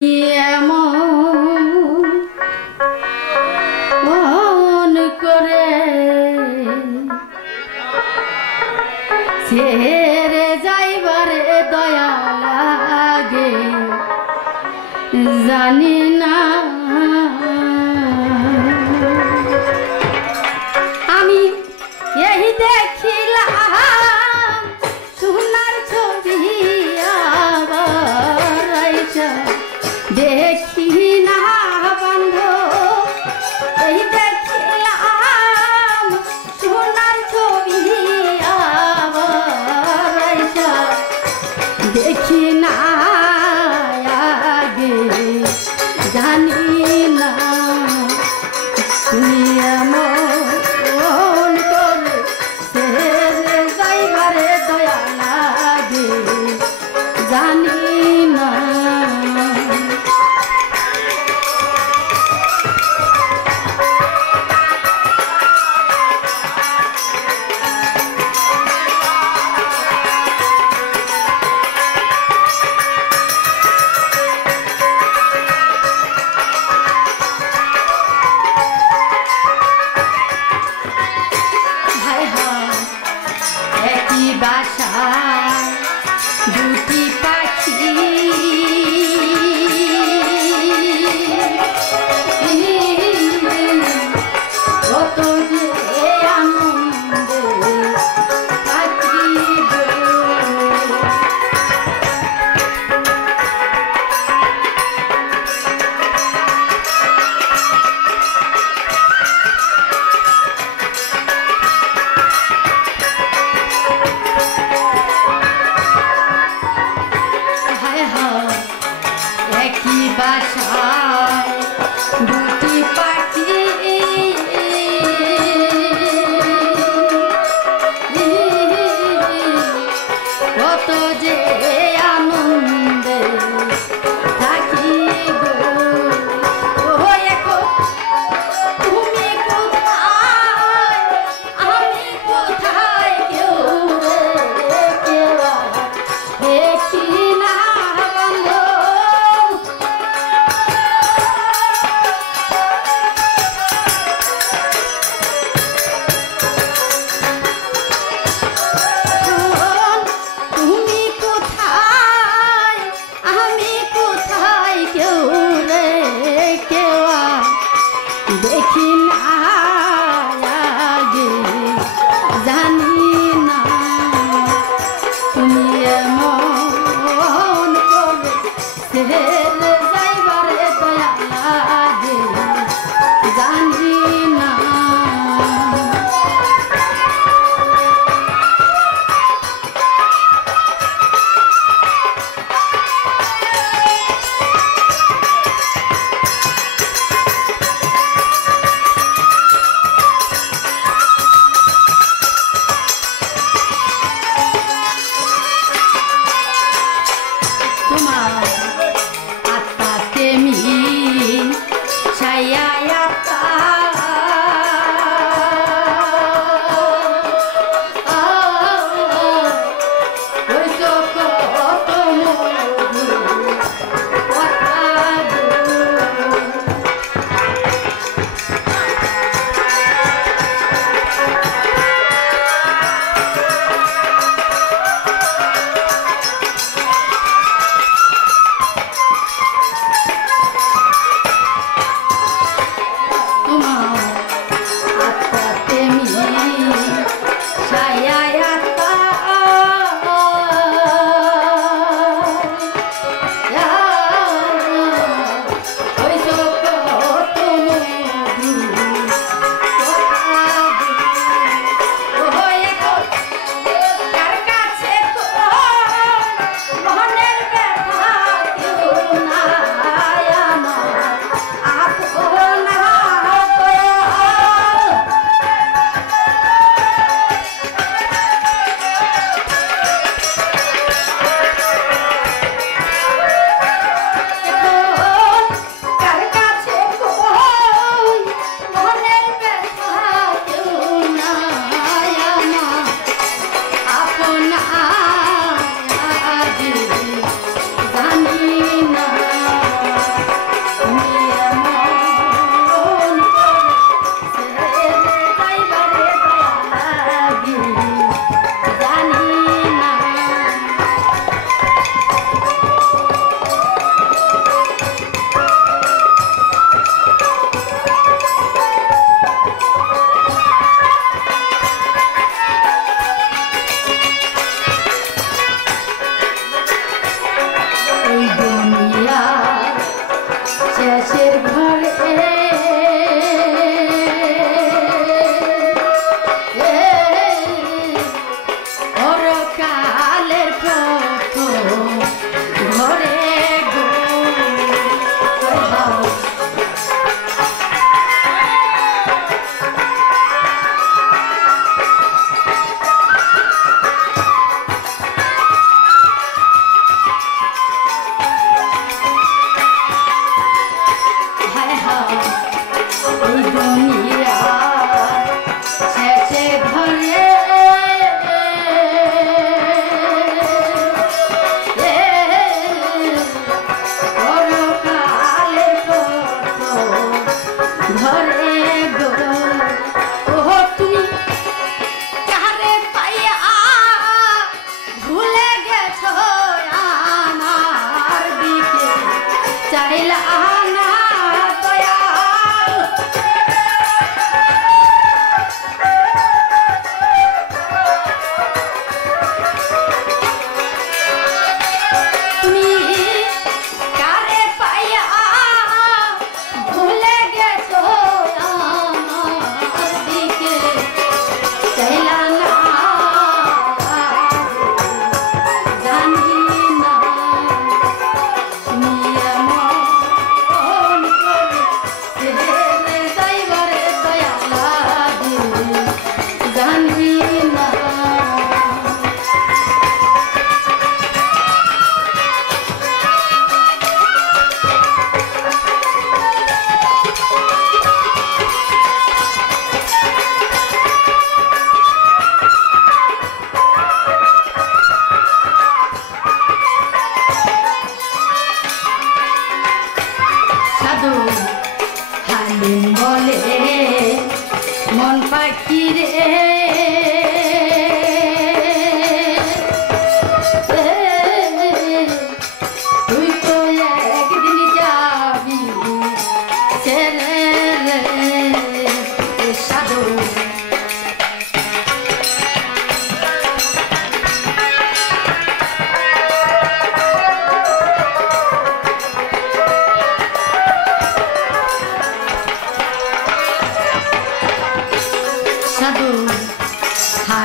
Yeah. 去哪？একই বাসা দুটি পাখি। team. Thank you.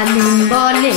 হালিম বলে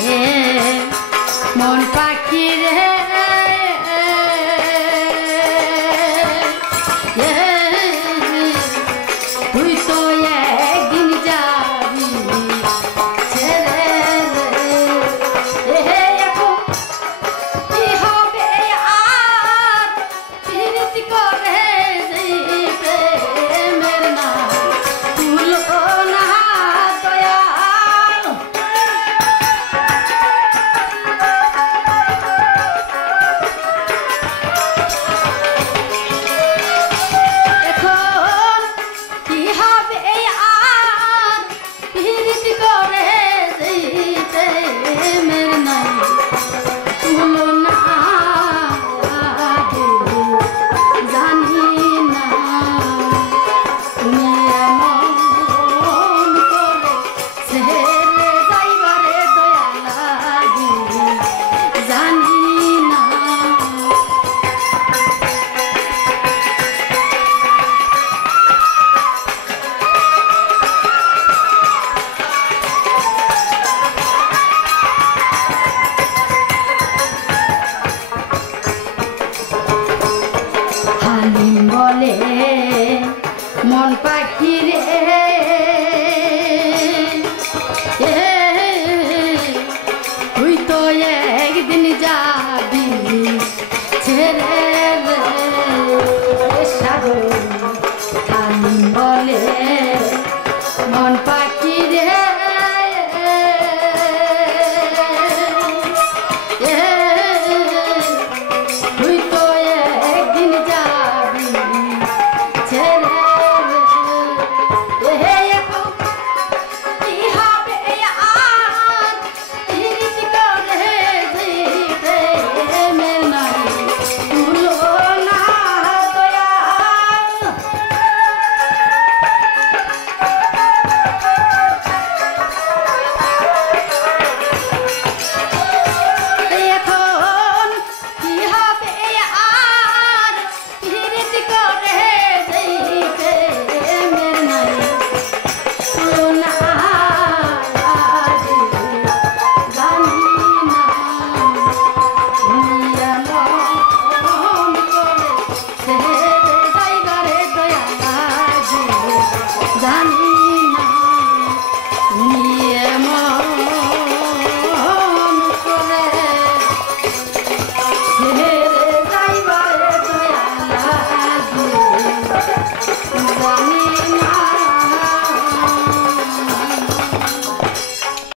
Dani.